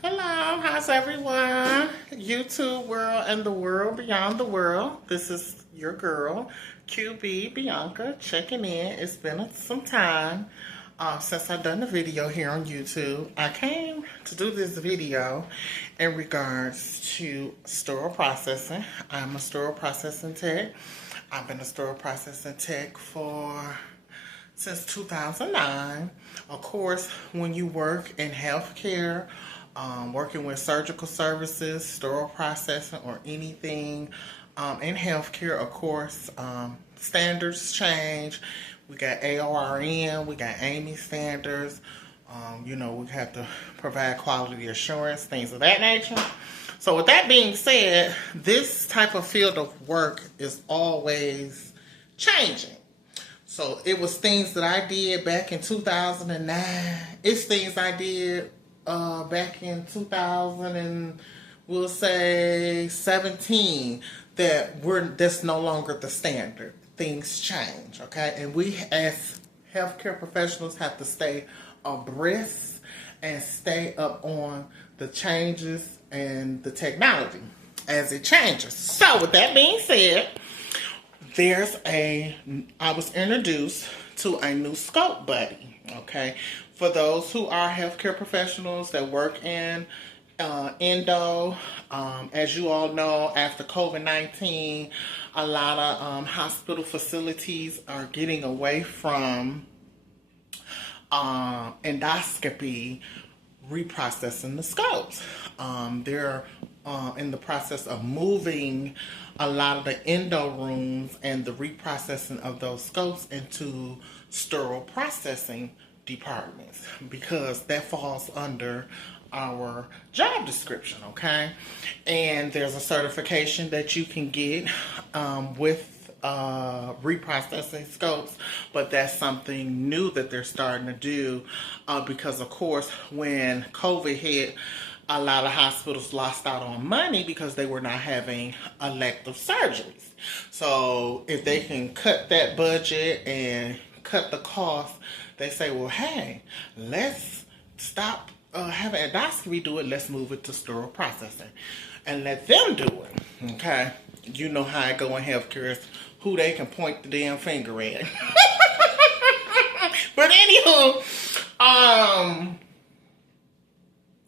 Hello, how's everyone? YouTube world and the world beyond the world. This is your girl, QB Bianca, checking in. It's been some time since I've done a video here on YouTube. I came to do this video in regards to sterile processing. I'm a sterile processing tech. I've been a sterile processing tech since 2009. Of course, when you work in healthcare, working with surgical services, sterile processing, or anything in healthcare, of course, standards change. We got AORN, we got AMI standards. We have to provide quality assurance, things of that nature. So with that being said, this type of field of work is always changing. So it was things that I did back in 2009. It's things I did back in 2000 and we'll say 17 that's no longer the standard. Things change, okay? And we as healthcare professionals have to stay abreast and stay up on the changes and the technology as it changes. So with that being said, I was introduced to a new scope buddy, okay? For those who are healthcare professionals that work in endo, as you all know, after COVID-19, a lot of hospital facilities are getting away from endoscopy, reprocessing the scopes. They're in the process of moving a lot of the endo rooms and the reprocessing of those scopes into sterile processing departments because that falls under our job description, okay? And there's a certification that you can get with reprocessing scopes, but that's something new that they're starting to do because, of course, when COVID hit, a lot of hospitals lost out on money because they were not having elective surgeries. So if they can cut that budget and cut the cost, they say, well, hey, let's stop having endoscopy do it. Let's move it to sterile processing and let them do it. Okay? You know how I go in healthcare is who they can point the damn finger at. But anywho,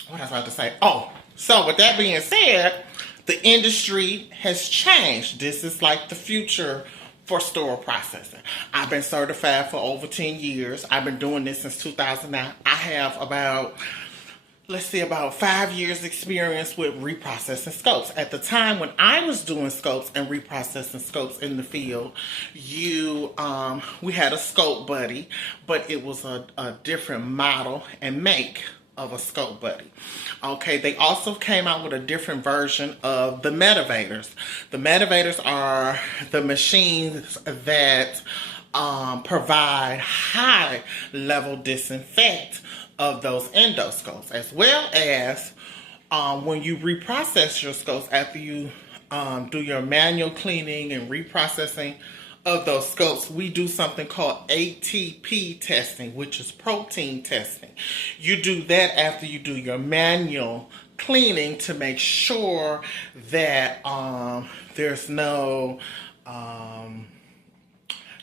what I was about to say? Oh, so with that being said, the industry has changed. This is like the future for sterile processing. I've been certified for over 10 years. I've been doing this since 2009. I have about 5 years experience with reprocessing scopes. At the time when I was doing scopes and reprocessing scopes in the field, we had a scope buddy, but it was a different model and make of a scope buddy. Okay, they also came out with a different version of the Medivators. The Medivators are the machines that provide high level disinfect of those endoscopes, as well as when you reprocess your scopes after you do your manual cleaning and reprocessing of those scopes, we do something called ATP testing, which is protein testing. You do that after you do your manual cleaning to make sure that there's no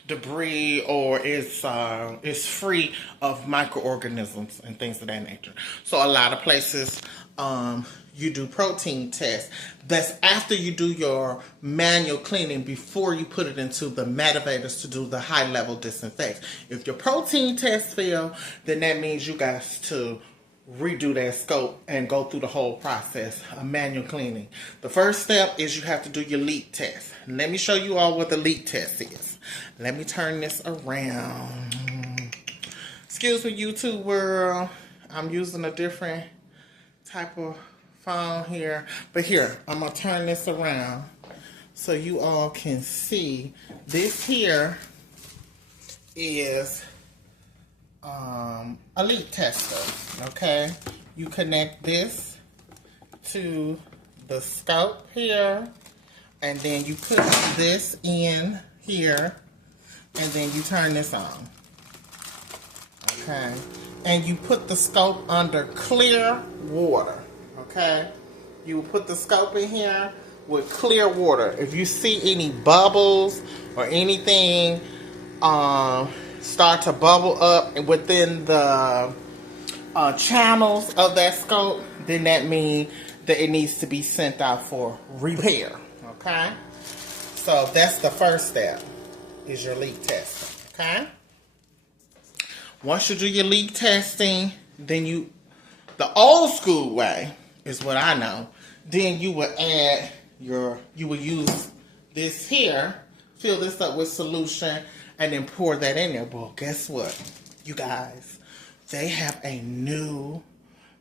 debris or is free of microorganisms and things of that nature. So a lot of places you do protein tests. That's after you do your manual cleaning before you put it into the Medivators to do the high level disinfect. If your protein test fail, then that means you got to redo that scope and go through the whole process of manual cleaning. The first step is you have to do your leak test. Let me show you all what the leak test is. Let me turn this around. Excuse me, YouTube world. I'm using a different type of phone here. But here, I'm going to turn this around so you all can see. This here is a leak tester, okay? You connect this to the scope here, and then you put this in here, and then you turn this on, okay? And you put the scope under clear water, okay? You will put the scope in here with clear water. If you see any bubbles or anything start to bubble up within the channels of that scope, then that means that it needs to be sent out for repair, okay? So that's the first step, is your leak testing, okay? Once you do your leak testing, then the old school way is what I know. Then you would you would use this here, fill this up with solution, and then pour that in there. Well, guess what, you guys? They have a new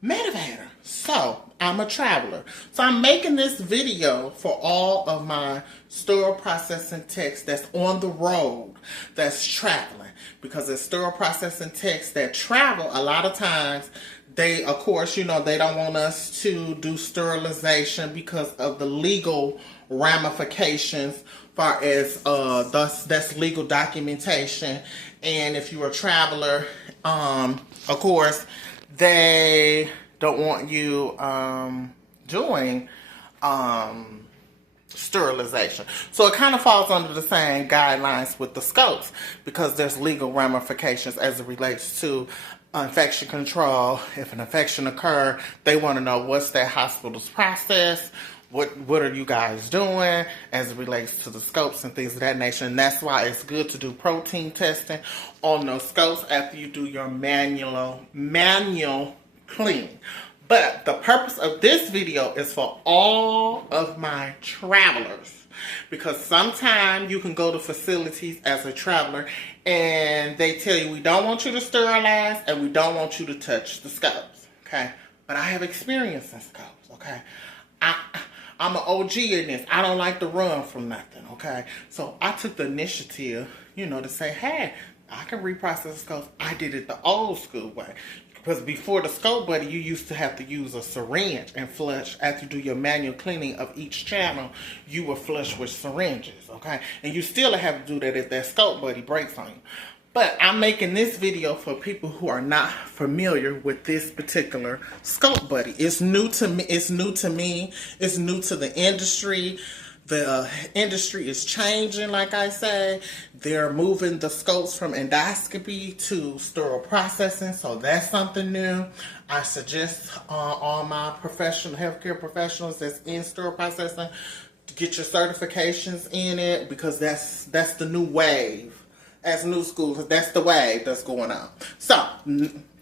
motivator. So I'm a traveler. So I'm making this video for all of my sterile processing techs that's on the road, that's traveling. Because as sterile processing techs that travel, a lot of times they, of course, you know, they don't want us to do sterilization because of the legal ramifications far as that's legal documentation. And if you're a traveler, of course, they don't want you doing sterilization. So it kind of falls under the same guidelines with the scopes, because there's legal ramifications as it relates to infection control. If an infection occur, they want to know what's that hospital's process. What are you guys doing as it relates to the scopes and things of that nature? And that's why it's good to do protein testing on those scopes after you do your manual cleaning. But the purpose of this video is for all of my travelers, because sometimes you can go to facilities as a traveler and they tell you, we don't want you to sterilize and we don't want you to touch the scopes, okay? But I have experience in scopes, okay? I'm an OG in this. I don't like to run from nothing, okay? So I took the initiative, you know, to say, hey, I can reprocess scopes. I did it the old school way. Because before the scope buddy, you used to have to use a syringe and flush. After you do your manual cleaning of each channel, you will flush with syringes, okay? And you still have to do that if that scope buddy breaks on you. But I'm making this video for people who are not familiar with this particular scope buddy. It's new to me. It's new to me. It's new to the industry. The industry is changing, like I say. They're moving the scopes from endoscopy to sterile processing, so that's something new. I suggest all my healthcare professionals that's in sterile processing to get your certifications in it, because that's the new wave. As new schools, that's the wave that's going on. So,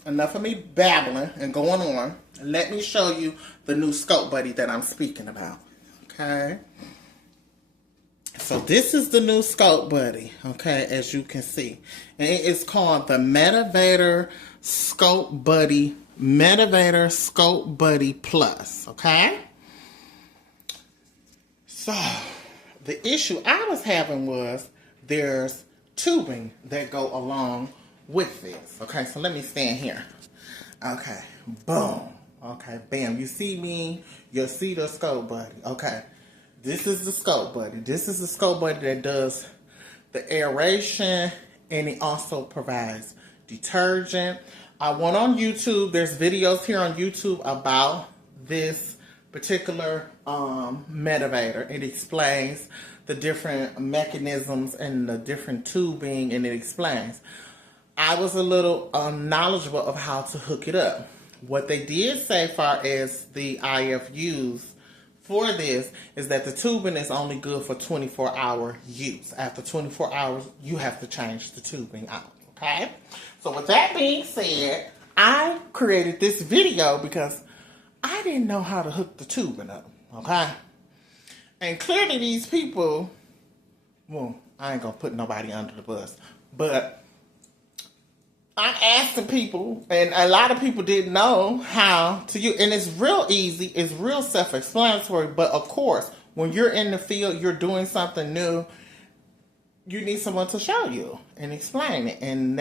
enough of me babbling and going on. Let me show you the new scope buddy that I'm speaking about. Okay. So this is the new scope buddy, okay, as you can see. And it is called the Motivator Scope Buddy, Motivator Scope Buddy Plus, okay? So, the issue I was having was there's tubing that go along with this. Okay, so let me stand here. Okay, boom. Okay, bam. You see me, you'll see the scope buddy. Okay, this is the scope buddy. This is the scope buddy that does the aeration, and it also provides detergent. I went on YouTube. There's videos here on YouTube about this particular motivator. It explains the different mechanisms and the different tubing, and it explains. I was a little knowledgeable of how to hook it up. What they did say far as the IFUs for this is that the tubing is only good for 24-hour use. After 24 hours, you have to change the tubing out, okay? So with that being said, I created this video because I didn't know how to hook the tubing up, okay? And clearly these people, well, I ain't gonna put nobody under the bus, but I asked the people, and a lot of people didn't know how to use, and it's real easy, it's real self-explanatory, but of course, when you're in the field, you're doing something new, you need someone to show you and explain it. And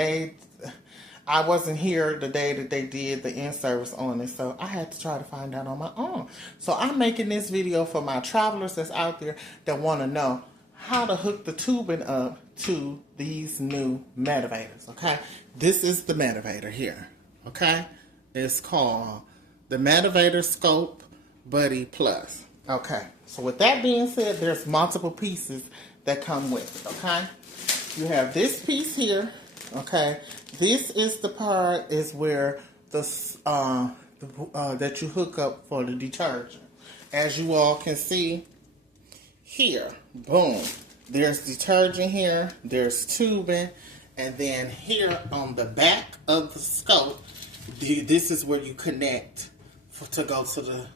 I wasn't here the day that they did the in-service on it, so I had to try to find out on my own. So I'm making this video for my travelers that's out there that want to know how to hook the tubing up to these new motivators, okay? This is the motivator here, okay? It's called the Motivator Scope Buddy Plus. Okay, so with that being said, there's multiple pieces that come with it, okay? You have this piece here, okay? This is the part is where that you hook up for the detergent. As you all can see here, boom, there's detergent here, there's tubing, and then here on the back of the scope, this is where you connect to go to the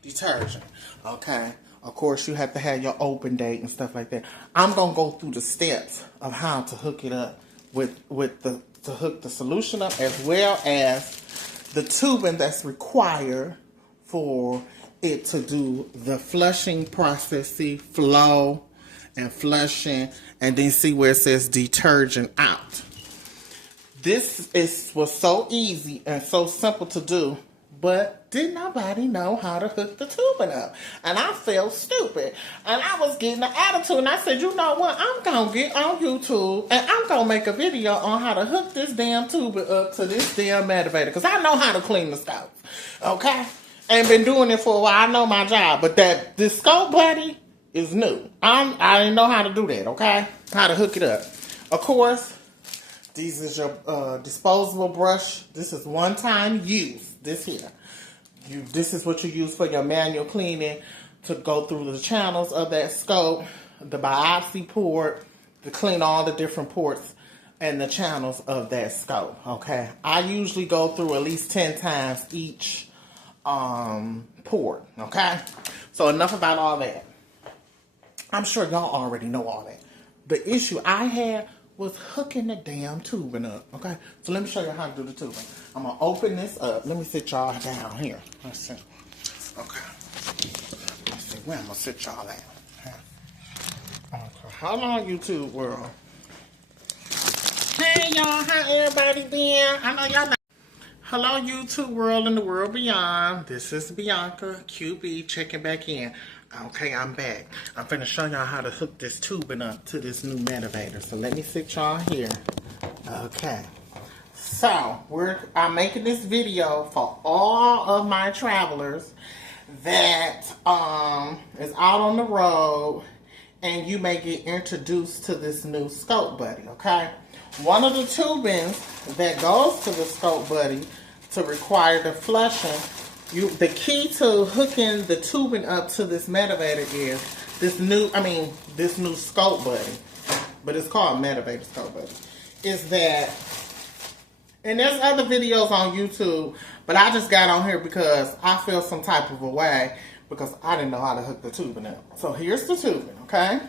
detergent, okay? Of course, you have to have your open date and stuff like that. I'm gonna go through the steps of how to hook it up to hook the solution up, as well as the tubing that's required for it to do the flushing process. See, flow and flushing, and then see where it says detergent out. This was so easy and so simple to do, but did nobody know how to hook the tubing up? And I felt stupid. And I was getting an attitude. And I said, you know what? I'm going to get on YouTube and I'm going to make a video on how to hook this damn tubing up to this damn motivator. Because I know how to clean the scope. Okay? And been doing it for a while. I know my job. But this scope buddy is new. I didn't know how to do that. Okay? How to hook it up. Of course, this is your disposable brush. This is one-time use. This here. This is what you use for your manual cleaning to go through the channels of that scope, the biopsy port, to clean all the different ports and the channels of that scope, okay? I usually go through at least 10 times each port, okay? So enough about all that. I'm sure y'all already know all that. The issue I had was hooking the damn tubing up, okay? So let me show you how to do the tubing. I'm gonna open this up. Let me sit y'all down here. Let's see. Okay. Let's see where I'm gonna sit y'all at. Okay. How long, YouTube world? Hey y'all, how everybody been? I know y'all. Hello, YouTube world and the world beyond. This is Bianca QB checking back in. Okay, I'm back. I'm finna show y'all how to hook this tubing up to this new motivator. So let me sit y'all here. Okay. So I'm making this video for all of my travelers that is out on the road, and you may get introduced to this new Scope Buddy. Okay. One of the tubings that goes to the Scope Buddy to require the flushing. The key to hooking the tubing up to this motivator is this new Scope Buddy, but it's called Motivator Scope Buddy, is that, and there's other videos on YouTube, but I just got on here because I feel some type of a way because I didn't know how to hook the tubing up. So here's the tubing, okay?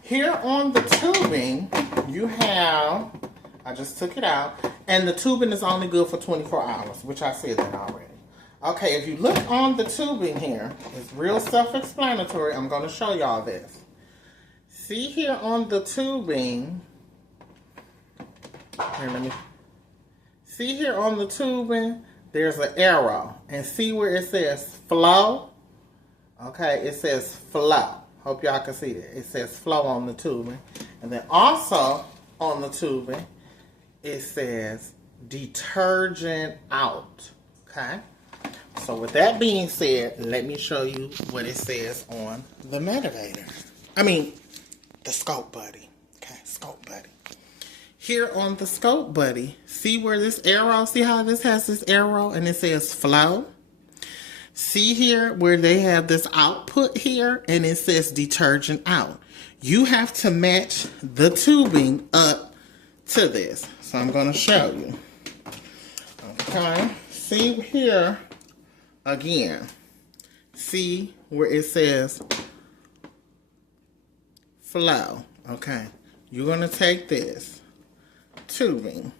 Here on the tubing, you have, I just took it out, and the tubing is only good for 24 hours, which I said that already. Okay, if you look on the tubing here, it's real self-explanatory. I'm going to show y'all this. See here on the tubing, see here on the tubing, there's an arrow. And see where it says flow? Okay, it says flow. Hope y'all can see that. It says flow on the tubing. And then also on the tubing, it says detergent out. Okay? So with that being said, let me show you what it says on the motivator. The Scope Buddy. Okay, Scope Buddy. Here on the Scope Buddy, see where this arrow, see how this has this arrow and it says flow? See here where they have this output here and it says detergent out. You have to match the tubing up to this. So I'm going to show you. Okay, see here. Again, see where it says flow. Okay, you're going to take this tubing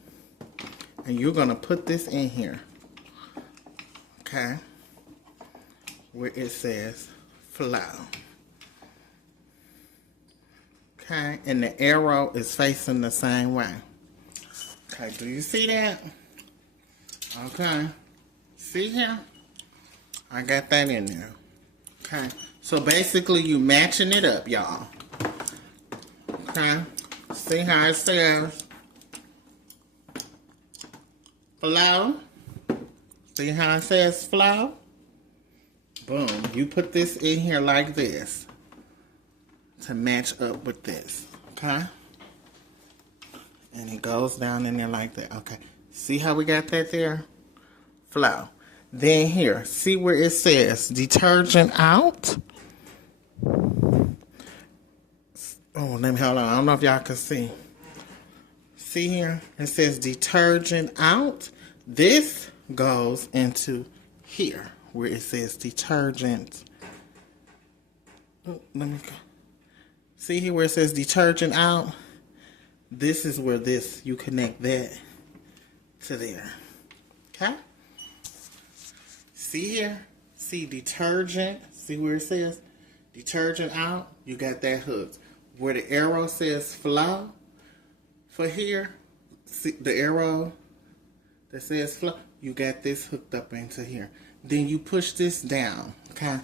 and you're going to put this in here. Okay, where it says flow. Okay, and the arrow is facing the same way. Okay, do you see that? Okay, see here? I got that in there. Okay. So basically you matching it up, y'all. Okay. See how it says flow? See how it says flow? Boom. You put this in here like this to match up with this. Okay? And it goes down in there like that. Okay. See how we got that there? Flow. Then here, see where it says detergent out? Oh, let me hold on. I don't know if y'all can see. See here? It says detergent out. This goes into here where it says detergent. Oh, let me go. See here where it says detergent out? This is where this, you connect that to there. Okay? See here? See detergent? See where it says detergent out? You got that hooked. Where the arrow says flow for here, see the arrow that says flow, you got this hooked up into here. Then you push this down, okay?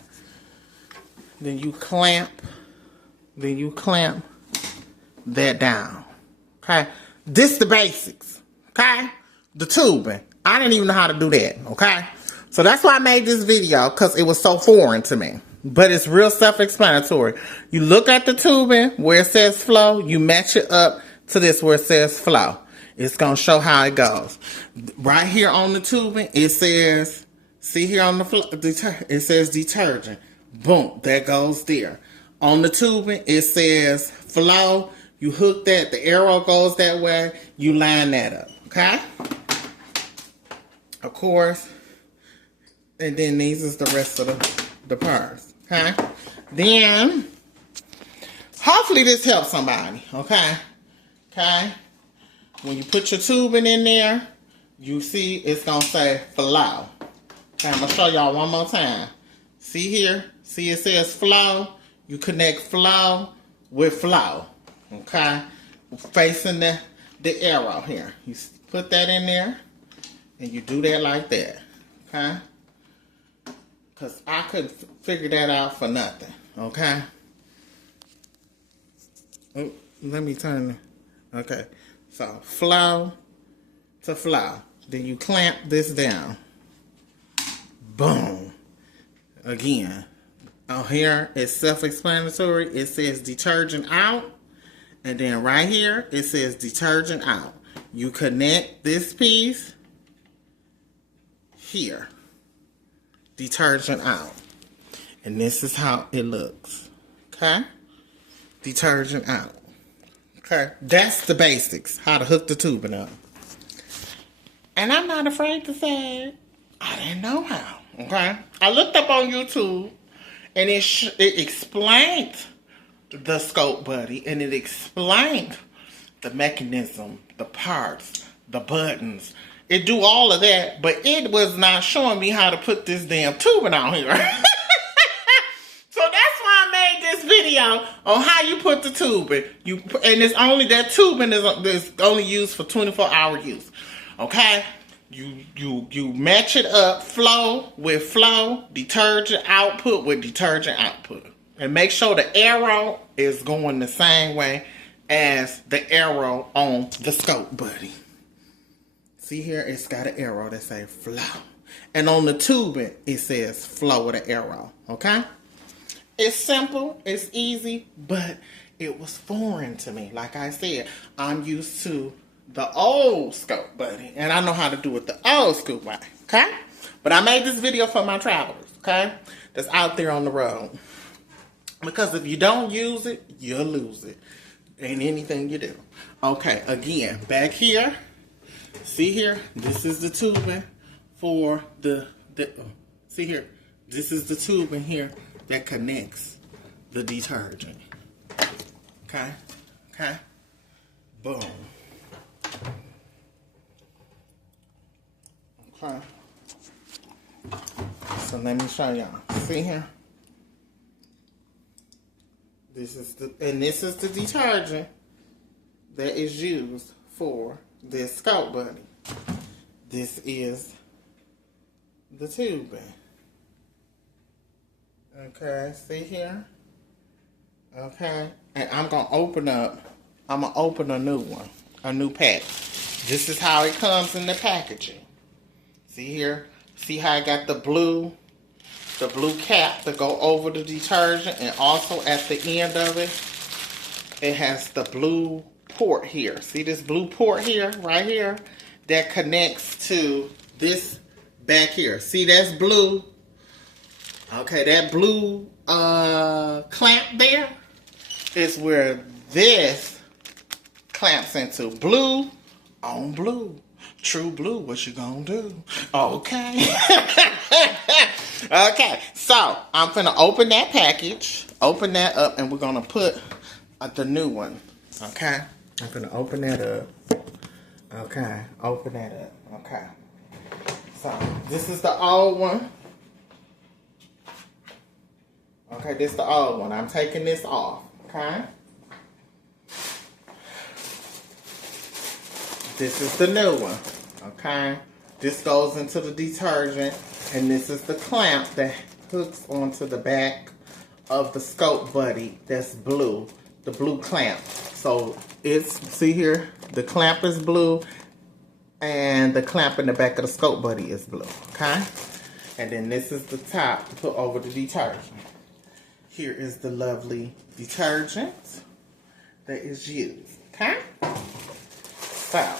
Then you clamp that down, okay? This the basics, okay? The tubing. I didn't even know how to do that, okay? So that's why I made this video, because it was so foreign to me. But it's real self-explanatory. You look at the tubing where it says flow, you match it up to this where it says flow. It's going to show how it goes. Right here on the tubing, it says, see here on the flow, it says detergent. Boom, that goes there. On the tubing, it says flow. You hook that, the arrow goes that way, you line that up, okay? Of course. And then these is the rest of the parts. Okay, then hopefully this helps somebody. Okay, when you put your tubing in there, you see it's gonna say flow. Okay, I'm gonna show y'all one more time. See here, see it says flow. You connect flow with flow. Okay, facing the arrow here. You put that in there, and you do that like that. Okay. Because I couldn't figure that out for nothing, okay? Oh, let me turn. Okay, so flow to flow. Then you clamp this down. Boom. Again, on here it's self-explanatory. It says detergent out. And then right here, it says detergent out. You connect this piece here. Detergent out. And this is how it looks. Okay? Detergent out. Okay? That's the basics. How to hook the tubing up. And I'm not afraid to say I didn't know how. Okay? I looked up on YouTube and it explained the scope buddy, and it explained the mechanism, the parts, the buttons. It do all of that, but it was not showing me how to put this damn tubing on here. So that's why I made this video on how you put the tubing. And it's only that tubing is only used for 24-hour use. Okay? You match it up, flow with flow, detergent output with detergent output. And make sure the arrow is going the same way as the arrow on the scope buddy. See here, it's got an arrow that says flow. And on the tubing, it says flow with an arrow. Okay? It's simple, it's easy, but it was foreign to me. Like I said, I'm used to the old scope buddy, and I know how to do it the old school way. Okay? But I made this video for my travelers, okay? That's out there on the road. Because if you don't use it, you'll lose it in anything you do. Okay, again, back here. See here, this is the tubing for see here, this is the tubing here that connects the detergent. Okay, okay, boom. Okay, so let me show y'all. See here, this is the detergent that is used for this scope buddy. This is the tubing. Okay, see here? Okay, and I'm gonna open a new one, a new pack. This is how it comes in the packaging. See here? See how I got the blue the blue cap to go over the detergent, and also at the end of it, it has the blue port here. See this blue port here, right here, that connects to this back here. See, that's blue. Okay, that blue clamp there is where this clamps into. Blue on blue. True blue, what you gonna do? Okay. Okay, so I'm gonna open that package, open that up, and we're gonna put the new one. Okay, I'm gonna open that up. Okay, open that up. Okay, so this is the old one. Okay, this is the old one. I'm taking this off. Okay. This is the new one. Okay. This goes into the detergent, and this is the clamp that hooks onto the back of the scope buddy. That's blue. The blue clamp. So it's, see here, the clamp is blue, and the clamp in the back of the scope buddy is blue. Okay. And then this is the top to put over the detergent. Here is the lovely detergent that is used. Okay. So,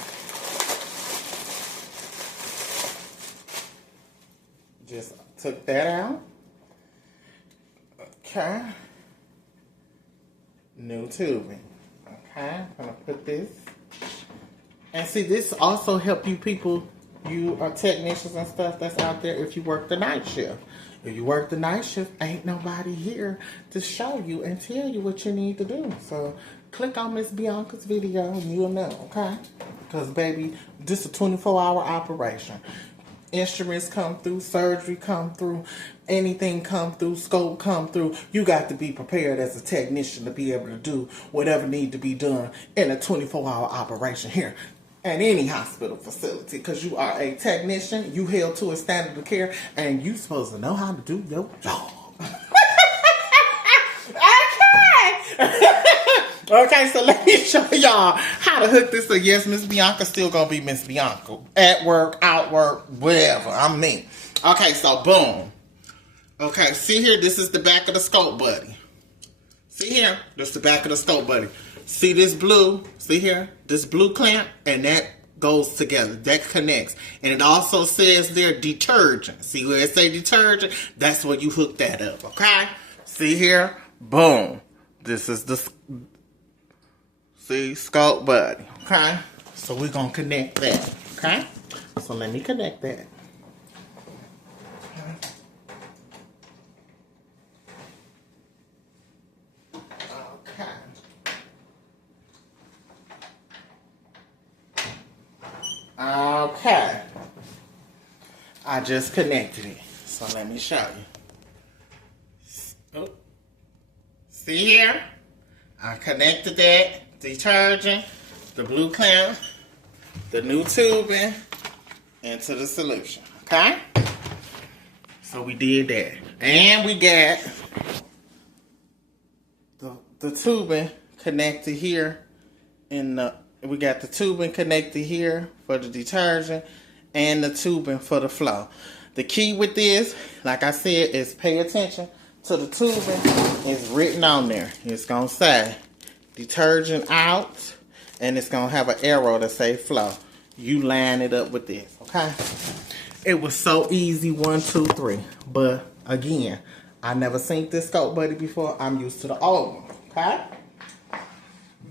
just took that out. Okay. New tubing. Okay. I'm gonna put this. And see, this also help you people, you are technicians and stuff that's out there, if you work the night shift. If you work the night shift, ain't nobody here to show you and tell you what you need to do. So click on Miss Bianca's video and you'll know, okay? Because, baby, this is a 24-hour operation. Instruments come through, surgery come through, anything come through, scope come through. You got to be prepared as a technician to be able to do whatever need to be done in a 24-hour operation here at any hospital facility, because you are a technician, you held to a standard of care, and you supposed to know how to do your job. Okay, so let me show y'all how to hook this up. Yes, Miss Bianca still gonna be Miss Bianca. At work, out work, whatever. I'm me. Okay, so boom. Okay, see here, this is the back of the scope buddy. See here, this is the back of the scope buddy. See this blue, see here, this blue clamp, and that goes together, that connects. And it also says there, detergent. See where it say detergent? That's where you hook that up, okay? See here, boom. This is the, see, scope buddy, okay? So we're gonna connect that, okay? So let me connect that. Okay, I just connected it, so let me show you. Oh. See here? I connected that detergent, the blue clamp, the new tubing, into the solution, okay? So we did that. And we got the tubing connected here in the, we got the tubing connected here for the detergent and the tubing for the flow. The key with this, like I said, is pay attention to the tubing. It's written on there. It's going to say detergent out, and it's going to have an arrow that say flow. You line it up with this, okay? It was so easy, 1, 2, 3. But again, I never seen this scope buddy before. I'm used to the old one, okay?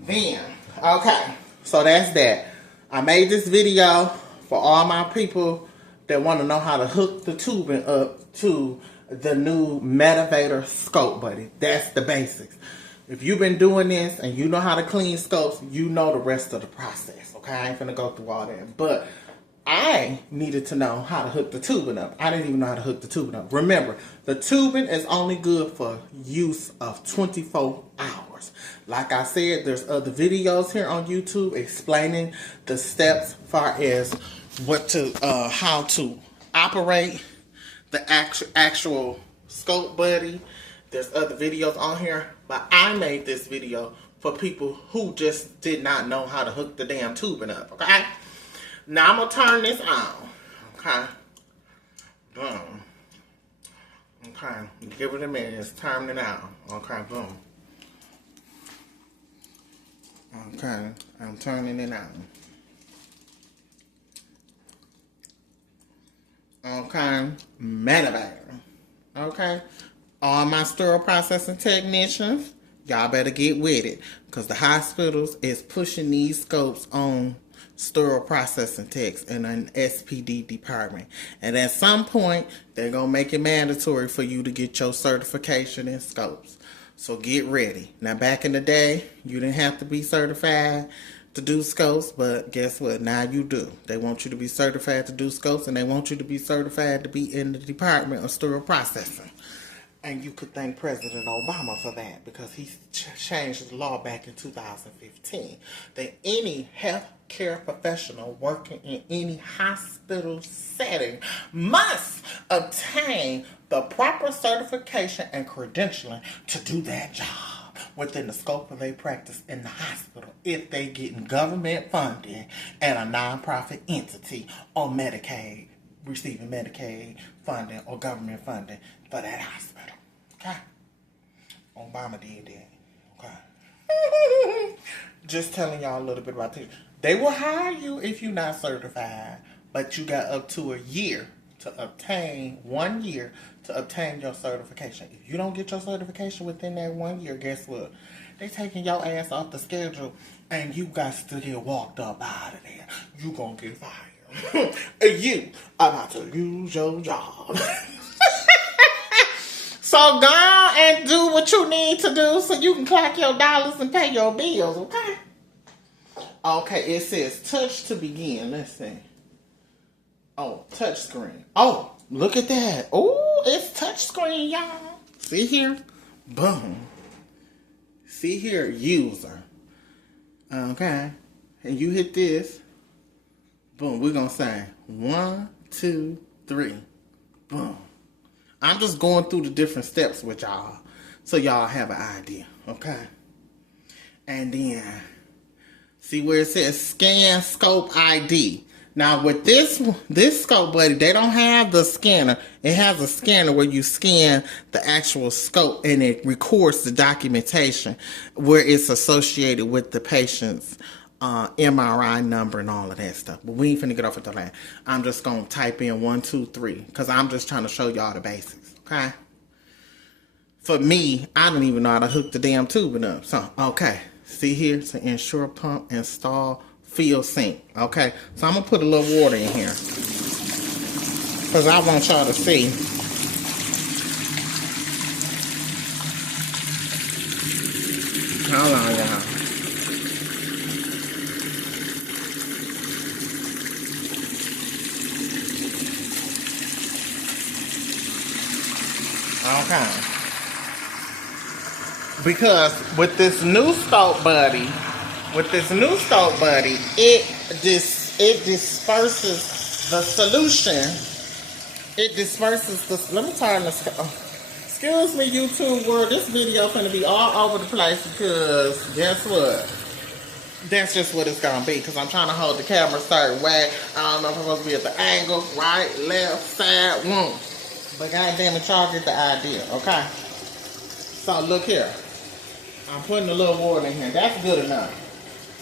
Then, okay. So that's that. I made this video for all my people that want to know how to hook the tubing up to the new Medivator scope buddy. That's the basics. If you've been doing this and you know how to clean scopes, you know the rest of the process. Okay, I ain't gonna go through all that. But I needed to know how to hook the tubing up. I didn't even know how to hook the tubing up. Remember, the tubing is only good for use of 24 hours. Like I said, there's other videos here on YouTube explaining the steps as far as what to, how to operate the actual scope buddy. There's other videos on here, but I made this video for people who just did not know how to hook the damn tubing up, okay? Now I'm gonna turn this on, okay? Boom. Okay. Okay, give it a minute. It's turning out. Okay, boom. Okay, I'm turning it out. Okay, Medivator. Okay, all my sterile processing technicians, y'all better get with it, because the hospitals is pushing these scopes on sterile processing techs in an SPD department. And at some point, they're going to make it mandatory for you to get your certification in scopes. So get ready. Now, back in the day, you didn't have to be certified to do scopes, but guess what? Now you do. They want you to be certified to do scopes, and they want you to be certified to be in the Department of Sterile Processing. And you could thank President Obama for that, because he changed the law back in 2015 that any healthcare professional working in any hospital setting must obtain the proper certification and credentialing to do that job within the scope of their practice in the hospital if they getting government funding and a nonprofit entity or Medicaid, receiving Medicaid funding or government funding for that hospital. Okay? Obama did that. Okay? Just telling y'all a little bit about this. They will hire you if you're not certified, but you got up to a year to obtain, 1 year to obtain your certification. If you don't get your certification within that 1 year, guess what? They taking your ass off the schedule, and you got to get walked up out of there. You gonna get fired. You about to lose your job. So go on and do what you need to do so you can clock your dollars and pay your bills, okay? Okay, it says touch to begin. Let's see. Oh, touch screen. Oh, look at that. Oh, it's touch screen, y'all. See here? Boom. See here, user. Okay. And you hit this. Boom. We're going to say 1, 2, 3. Boom. I'm just going through the different steps with y'all so y'all have an idea. Okay. And then see where it says scan scope ID. Now with this scope, buddy, they don't have the scanner. It has a scanner where you scan the actual scope and it records the documentation where it's associated with the patient's MRI number and all of that stuff. But we ain't finna get off at the line. I'm just gonna type in 1, 2, 3 because I'm just trying to show y'all the basics. Okay. For me, I don't even know how to hook the damn tubing up. So okay, see here to ensure pump install. Field sink. Okay, so I'm gonna put a little water in here because I want y'all to see. Hold on, y'all. Okay, because with this new scope, buddy. It disperses the solution. It disperses the. Let me turn this. Excuse me, YouTube world. This video is going to be all over the place because guess what? That's just what it's going to be because I'm trying to hold the camera a certain way. I don't know if I'm supposed to be at the angle, right, left, side, but goddamn it, y'all get the idea, okay? So look here. I'm putting a little water in here. That's good enough.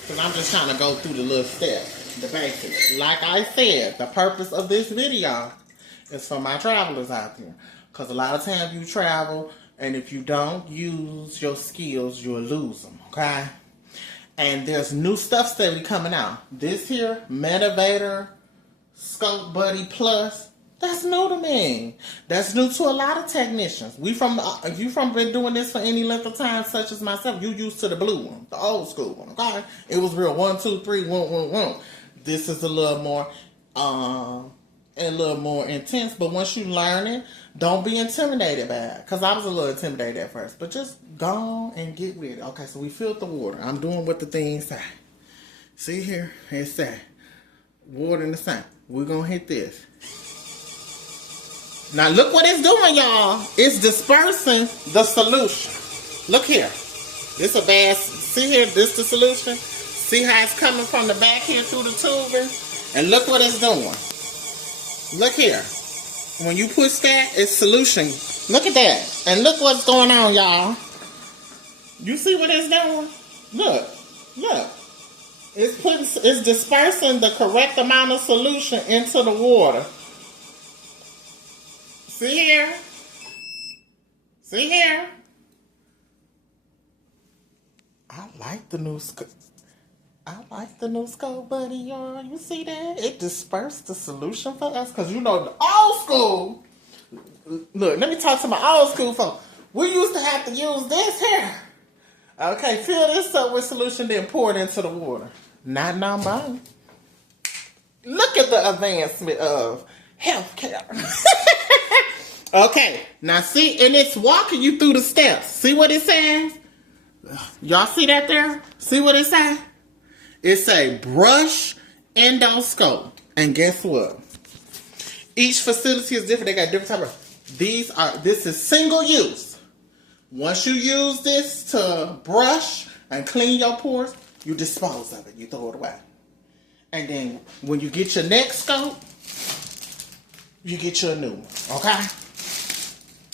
Because I'm just trying to go through the little steps, the basics. Like I said, the purpose of this video is for my travelers out there. Because a lot of times you travel, and if you don't use your skills, you'll lose them, okay? And there's new stuff steadily coming out. This here, Medivator Scope Buddy Plus, that's new to me. That's new to a lot of technicians. If you been doing this for any length of time, such as myself, you used to the blue one, the old school one. Okay, it was real 1, 2, 3, 1, 1, 1. This is a little more intense. But once you learn it, don't be intimidated by it. Cause I was a little intimidated at first, but just go on and get with it. Okay, so we filled the water. I'm doing what the thing say. See here, it say water in the sink. We're gonna hit this. Now look what it's doing, y'all. It's dispersing the solution. Look here. This a bad. See here, this the solution. See how it's coming from the back here through the tubing? And look what it's doing. Look here. When you push that, it's solution. Look at that. And look what's going on, y'all. You see what it's doing? Look. Look. It's dispersing the correct amount of solution into the water. See here? See here? I like the new scope. I like the new scope, buddy, y'all. You see that? It dispersed the solution for us. Because you know, the old school. Look, let me talk to my old school folks. We used to have to use this here. Okay, fill this up with solution, then pour it into the water. Not no more. Look at the advancement of healthcare. Okay, now see, and it's walking you through the steps. See what it says? Y'all see that there? See what it says? It say brush endoscope. And guess what? Each facility is different. They got different type of. This is single use. Once you use this to brush and clean your pores, you dispose of it. You throw it away. And then when you get your next scope, you get you a new one. Okay?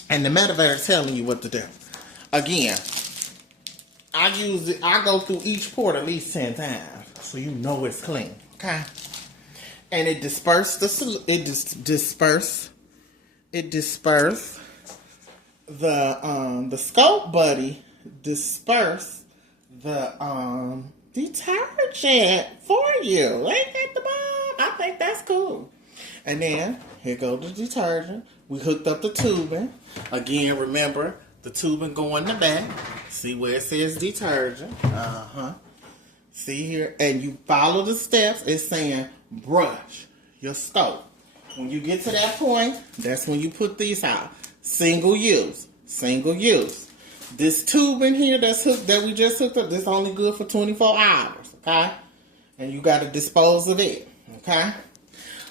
And the motivator is telling you what to do. Again, I use it. I go through each port at least 10 times, so you know it's clean. Okay? And it disperses the scope buddy disperse the detergent for you. Ain't that the bomb? I think that's cool. And then here goes the detergent. We hooked up the tubing. Again, remember the tubing go in the back. See where it says detergent. See here, and you follow the steps. It's saying brush your scope. When you get to that point, that's when you put these out. Single use. Single use. This tube in here that we just hooked up, this only good for 24 hours. Okay? And you got to dispose of it. Okay?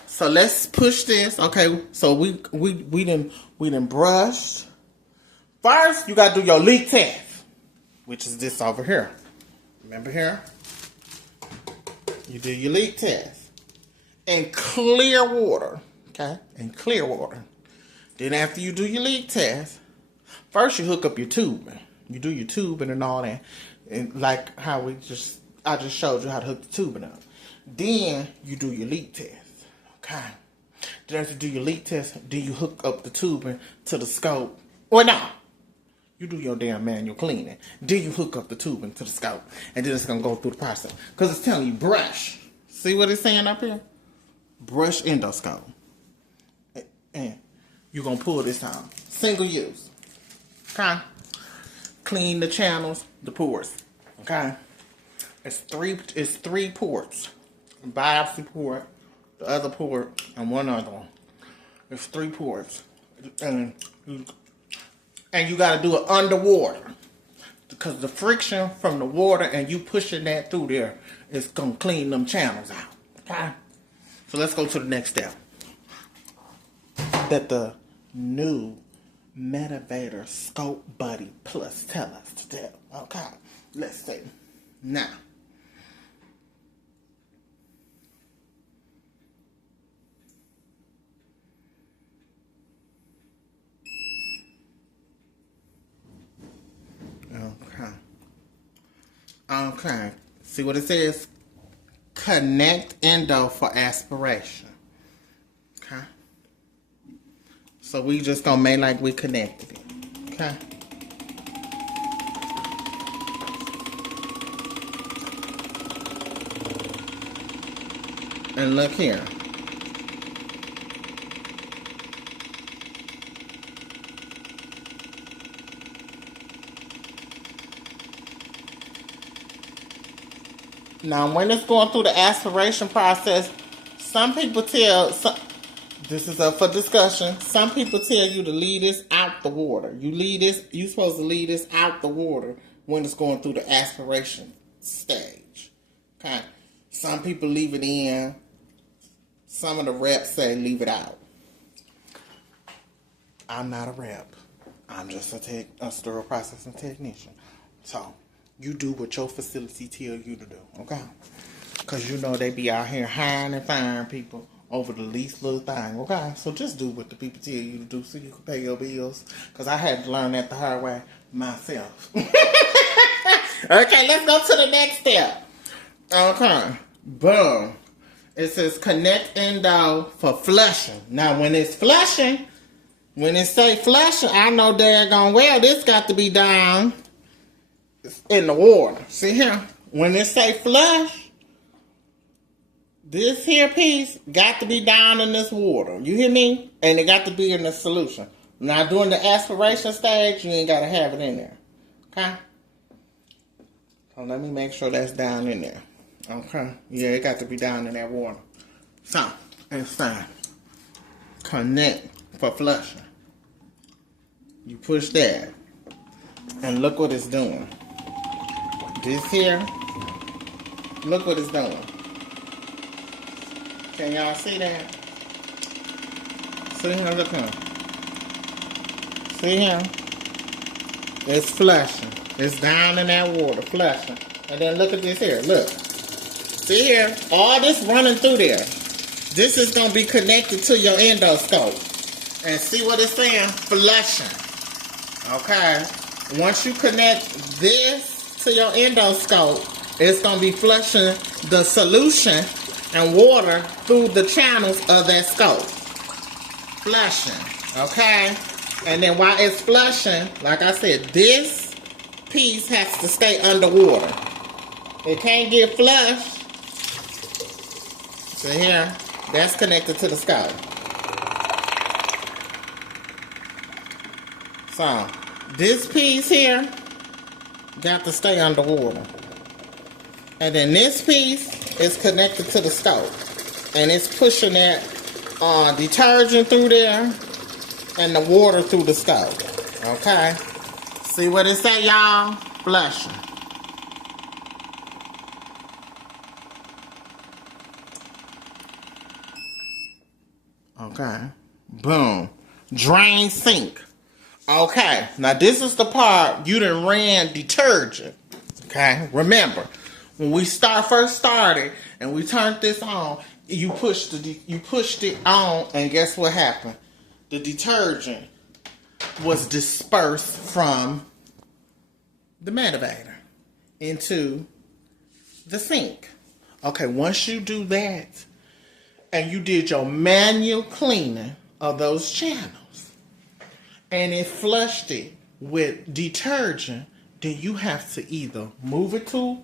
So let's push this. Okay, so we done brushed. First, you got to do your leak test, which is this over here. Remember here? You do your leak test. In clear water. Okay? In clear water. Then after you do your leak test, first you hook up your tubing. You do your tubing and all that. And like how I just showed you how to hook the tubing up. Then you do your leak test. Okay? Then after you do your leak test, then you hook up the tubing to the scope. Or no. You do your damn manual cleaning. Then you hook up the tubing to the scope. And then it's going to go through the process. Because it's telling you brush. See what it's saying up here? Brush endoscope. And you're going to pull this out. Single use. Okay? Clean the channels, the pores. Okay? It's three ports. Biopsy port, the other port, and one other one. It's 3 ports. And you got to do it underwater. Because the friction from the water and you pushing that through there is going to clean them channels out. Okay? So let's go to the next step. That the new Motivator Scope Buddy Plus tell us to do. Okay? Let's see. Now. Okay. See what it says? Connect endo for aspiration. Okay. So we just gonna make like we connected it. Okay. And look here. Now, when it's going through the aspiration process, some people this is up for discussion. Some people tell you to leave this out the water. You're supposed to leave this out the water when it's going through the aspiration stage. Okay. Some people leave it in. Some of the reps say leave it out. I'm not a rep. I'm just a sterile processing technician. So, you do what your facility tell you to do, okay? Because you know they be out here hiring and firing people over the least little thing, okay? So just do what the people tell you to do so you can pay your bills. Because I had to learn that the hard way myself. Okay, let's go to the next step. Okay, boom. It says connect endo for flushing. Now, when it's flushing, when it say flushing, I know daggone well this got to be down in the water. See here? When it say flush, this here piece got to be down in this water. You hear me? And it got to be in the solution. Now, during the aspiration stage, you ain't got to have it in there. Okay? So let me make sure that's down in there. Okay? Yeah, it got to be down in that water. So, it's time. Connect for flushing. You push that. And look what it's doing. This here, look what it's doing. Can y'all see that? See here, look here. See here? It's flushing. It's down in that water, flushing. And then look at this here, look. See here? All this running through there. This is going to be connected to your endoscope. And see what it's saying? Flushing. Okay? Once you connect this to your endoscope, it's going to be flushing the solution and water through the channels of that scope. Flushing, okay? And then while it's flushing, like I said, this piece has to stay underwater. It can't get flushed. So here, that's connected to the scope. So, this piece here got to stay underwater. And then this piece is connected to the scope. And it's pushing that detergent through there and the water through the scope. Okay? See what it say, y'all? Flushing. Okay. Boom. Drain sink. Okay. Now this is the part you done ran detergent. Okay? Remember, when we first started and we turned this on, you pushed it on, and guess what happened? The detergent was dispersed from the motivator into the sink. Okay, once you do that and you did your manual cleaning of those channels and it flushed it with detergent, then you have to either move it to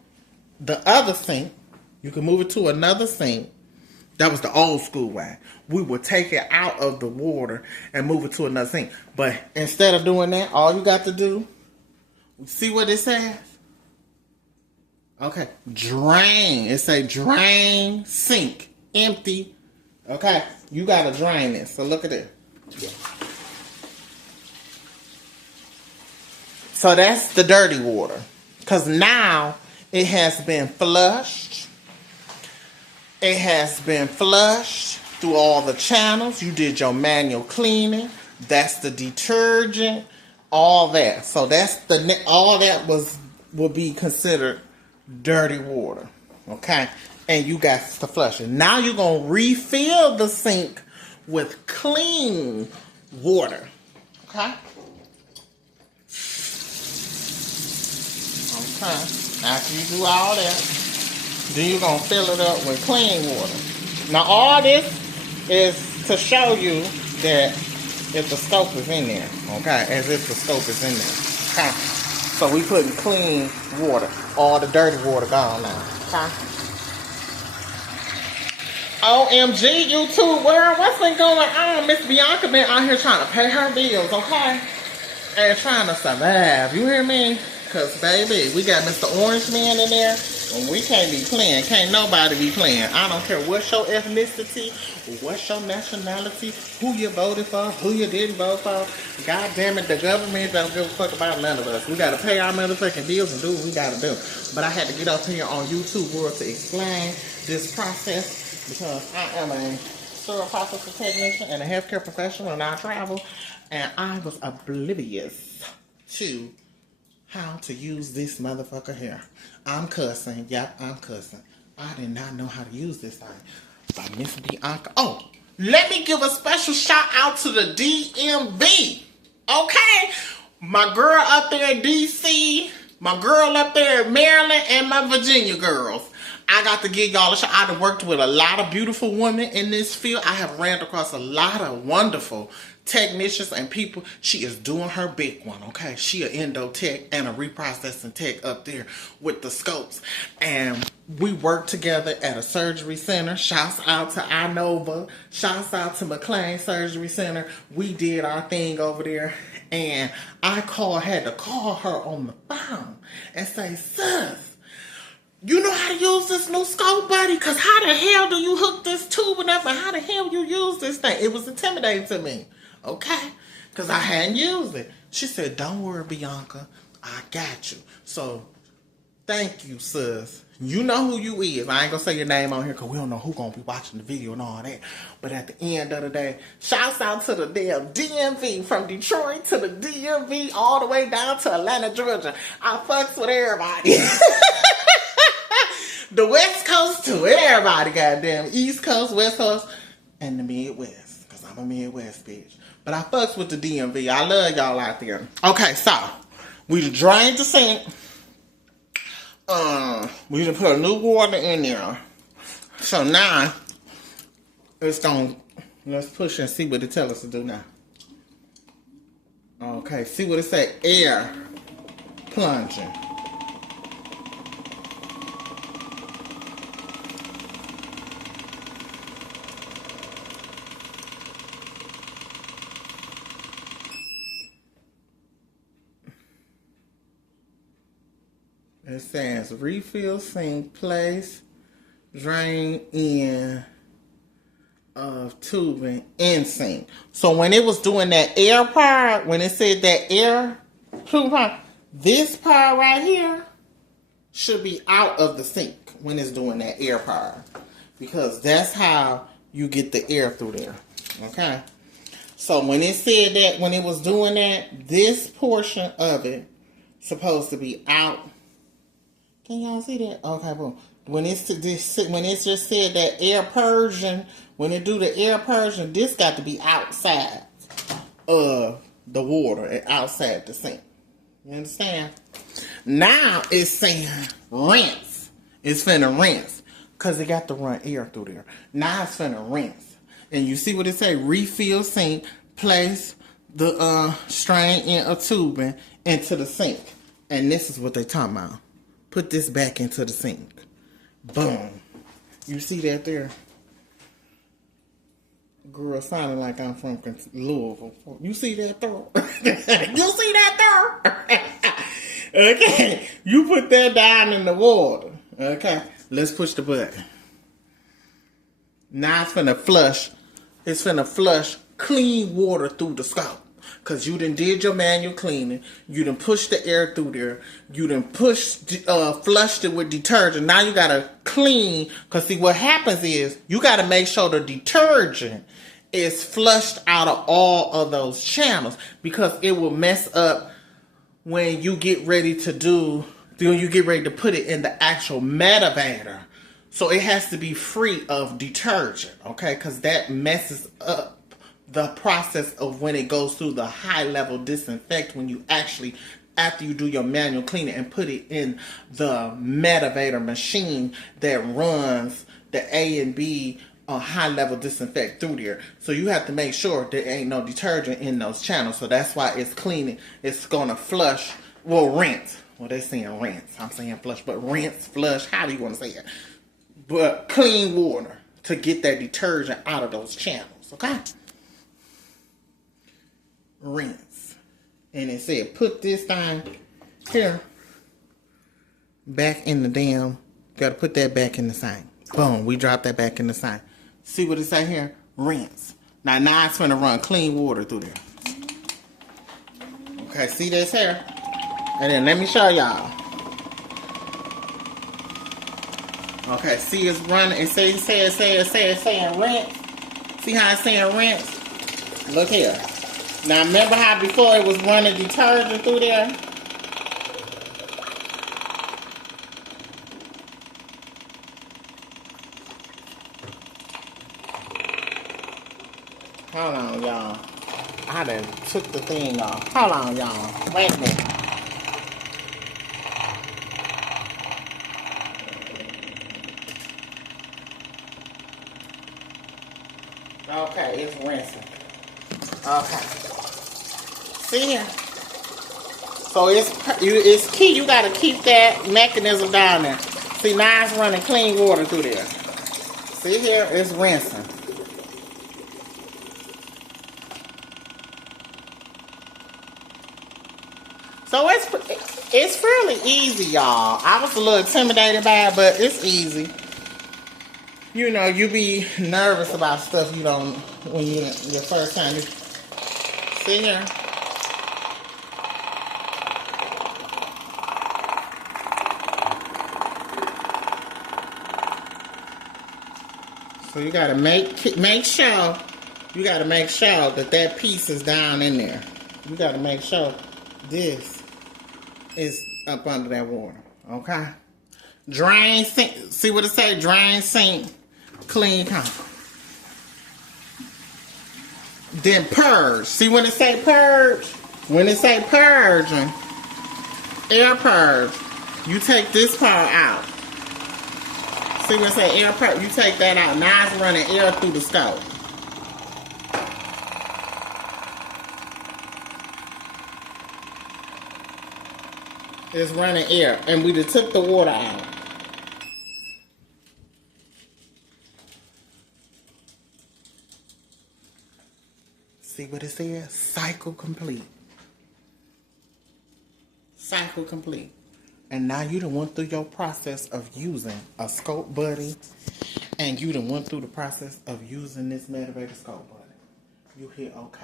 the other sink. You can move it to another sink. That was the old school way. We would take it out of the water and move it to another sink. But instead of doing that, all you got to do, see what it says? Okay, drain. It say drain sink. Empty. Okay, you got to drain this. So look at it. So that's the dirty water. Because now it has been flushed. It has been flushed through all the channels. You did your manual cleaning. That's the detergent. All that. So that's all that will be considered dirty water. Okay? And you got to flush it. Now you're going to refill the sink with clean water. Okay? Okay. After you do all that, then you're going to fill it up with clean water. Now, all this is to show you that if the scope is in there, okay, as if the scope is in there, okay? So we putting clean water, all the dirty water gone now, okay? OMG, YouTube world, what's been going on? Miss Bianca been out here trying to pay her bills, okay? And trying to survive, you hear me? Because, baby, we got Mr. Orange Man in there, and we can't be playing. Can't nobody be playing. I don't care what's your ethnicity, what's your nationality, who you voted for, who you didn't vote for. God damn it, the government don't give a fuck about none of us. We got to pay our motherfucking bills and do what we got to do. But I had to get up here on YouTube World to explain this process because I am a sterile processing technician and a healthcare professional, and I travel, and I was oblivious to how to use this motherfucker here. I'm cussing. Yep, I'm cussing. I did not know how to use this thing. by Miss Bianca. Oh, let me give a special shout out to the DMV. Okay? My girl up there in DC, my girl up there in Maryland, and my Virginia girls. I got to give y'all a shout. I've worked with a lot of beautiful women in this field. I have ran across a lot of wonderful technicians and people. She is doing her big one, okay? She an endo tech and a reprocessing tech up there with the scopes. And we work together at a surgery center. Shouts out to Inova. Shouts out to McLean Surgery Center. We did our thing over there. And I had to call her on the phone and say, sis, you know how to use this new scope, buddy? Because how the hell do you hook this tubing up and how the hell you use this thing? It was intimidating to me, okay? Because I hadn't used it. She said, don't worry, Bianca. I got you. So, thank you, sis. You know who you is. I ain't going to say your name on here because we don't know who going to be watching the video and all that. But at the end of the day, shouts out to the damn DMV. From Detroit to the DMV all the way down to Atlanta, Georgia. I fucks with everybody. The West Coast too. Everybody, goddamn. East Coast, West Coast, and the Midwest. Because I'm a Midwest bitch. But I fucks with the DMV. I love y'all out there. Okay, so we drained the sink. We just put a new water in there. So now, it's gonna, let's push and see what it tells us to do now. Okay, see what it say, air plunging. It says refill sink, place, drain in of tubing in sink. So when it was doing that air part, when it said that air tube part, this part right here should be out of the sink when it's doing that air part. Because that's how you get the air through there. Okay? So when it said that, when it was doing that, this portion of it supposed to be out. Can y'all see that? Okay, boom. When it's just said that air purging, when it do the air purging, this got to be outside of the water and outside the sink. You understand? Now it's saying rinse. It's finna rinse because it got to run air through there. Now it's finna rinse, and you see what it say? Refill sink. Place the strain in a tubing into the sink, and this is what they talking about. Put this back into the sink. Boom. You see that there? Girl, sounding like I'm from Louisville. You see that there? You see that there? Okay. You put that down in the water. Okay. Let's push the button. Now it's finna flush. It's finna flush clean water through the scalp. Because you done did your manual cleaning. You done pushed the air through there. You done flushed it with detergent. Now you got to clean. Because see, what happens is you got to make sure the detergent is flushed out of all of those channels. Because it will mess up when you get ready to put it in the actual metavator. So it has to be free of detergent. Okay? Because that messes up the process of when it goes through the high level disinfect when you actually, after you do your manual cleaning and put it in the metavator machine that runs the A and B high level disinfect through there. So you have to make sure there ain't no detergent in those channels. So that's why it's cleaning. It's gonna flush, well, rinse. Well, they're saying rinse. I'm saying flush, but rinse, flush, how do you want to say it? But clean water to get that detergent out of those channels, okay? Rinse. And it said put this thing here back in the damn, gotta put that back in the sink. Boom, we dropped that back in the sink. See what it say here? Rinse. Now it's gonna run clean water through there. Okay, see this here? And then let me show y'all. Okay, see it's running. It says saying rinse. See how it's saying rinse? Look here. Now remember how before it was running detergent through there? on, y'all. I done took the thing off. Hold on, y'all. Wait a minute. Okay, it's rinsing. Okay. See here? So it's key. You gotta keep that mechanism down there. See, now it's running clean water through there. See here? It's rinsing. So it's fairly easy, y'all. I was a little intimidated by it, but it's easy. You know, you be nervous about stuff you don't when you your first time. See here? So you gotta make sure. You gotta make sure that piece is down in there. You gotta make sure this is up under that water. Okay? Drain sink. See what it say? Drain sink. Clean count. Then purge. See when it say purge? When it say purging, air purge, you take this part out. See when it say air purge? You take that out. Now it's running air through the scope. It's running air. And we just took the water out. See what it says? Cycle complete. Cycle complete. And now you done went through your process of using a scope buddy. And you done went through the process of using this Medivator scope buddy. You hit OK.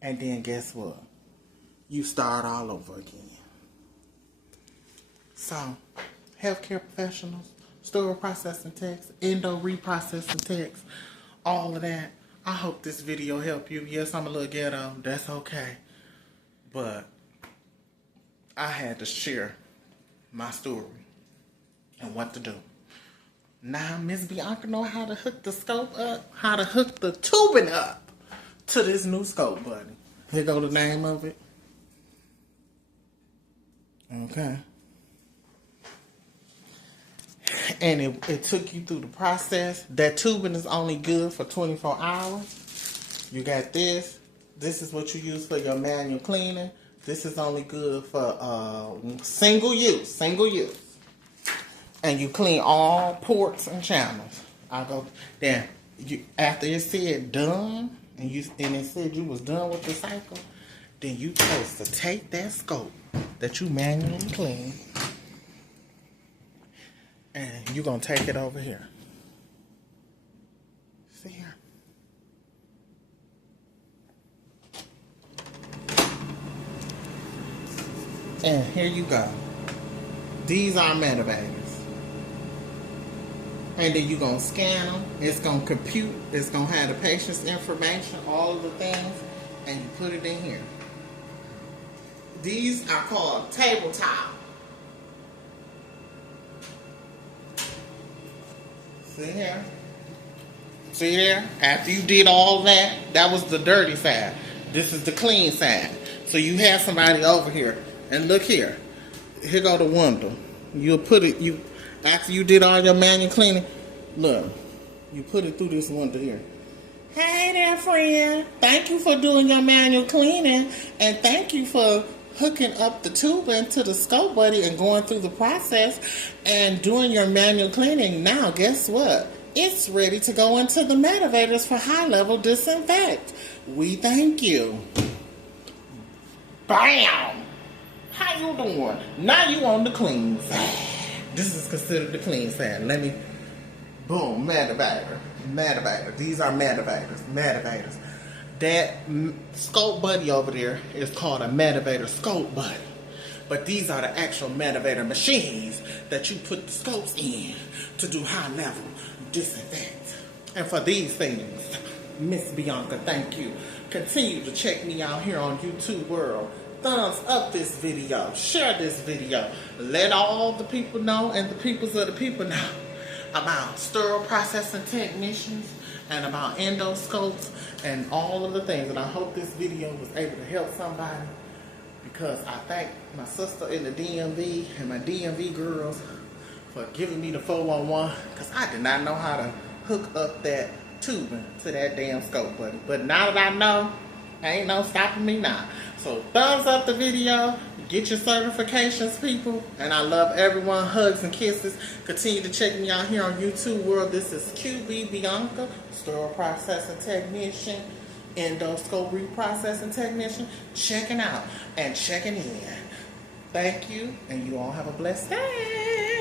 And then guess what? You start all over again. So, healthcare professionals, sterile processing techs, endo reprocessing techs, all of that. I hope this video helped you. Yes, I'm a little ghetto. That's okay. But I had to share my story and what to do. Now, Miss Bianca know how to hook the scope up, how to hook the tubing up to this new scope, buddy. Here go the name of it. Okay. And it took you through the process. That tubing is only good for 24 hours. You got this. This is what you use for your manual cleaning. This is only good for single use. And you clean all ports and channels. I go then. After it said done, and it said you was done with the cycle, then you supposed to take that scope that you manually clean. And you're going to take it over here. See here. And here you go. These are Medivators. And then you're going to scan them. It's going to compute. It's going to have the patient's information, all of the things. And you put it in here. These are called tabletop. See here? See there? After you did all that, that was the dirty side. This is the clean side. So you have somebody over here. And look here. Here go the window. You'll put it, after you did all your manual cleaning, look. You put it through this window here. Hey there, friend. Thank you for doing your manual cleaning. And thank you for hooking up the tubing to the scope buddy and going through the process and doing your manual cleaning. Now, guess what? It's ready to go into the Medivators for high-level disinfect. We thank you. Bam! How you doing? Now you on the clean side. This is considered the clean side. Let me, boom, Medivator. These are Medivators. That scope buddy over there is called a Medivator scope buddy. But these are the actual Medivator machines that you put the scopes in to do high-level disinfect. And for these things, Miss Bianca, thank you. Continue to check me out here on YouTube World. Thumbs up this video. Share this video. Let all the people know and the peoples of the people know about sterile processing technicians and about endoscopes and all of the things. And I hope this video was able to help somebody, because I thank my sister in the DMV and my DMV girls for giving me the 411, because I did not know how to hook up that tubing to that damn scope. But now that I know, ain't no stopping me now. So thumbs up the video, get your certifications, people, and I love everyone. Hugs and kisses. Continue to check me out here on YouTube World. This is QB Bianca, sterile processing technician, endoscope reprocessing technician, checking out and checking in. Thank you, and you all have a blessed day.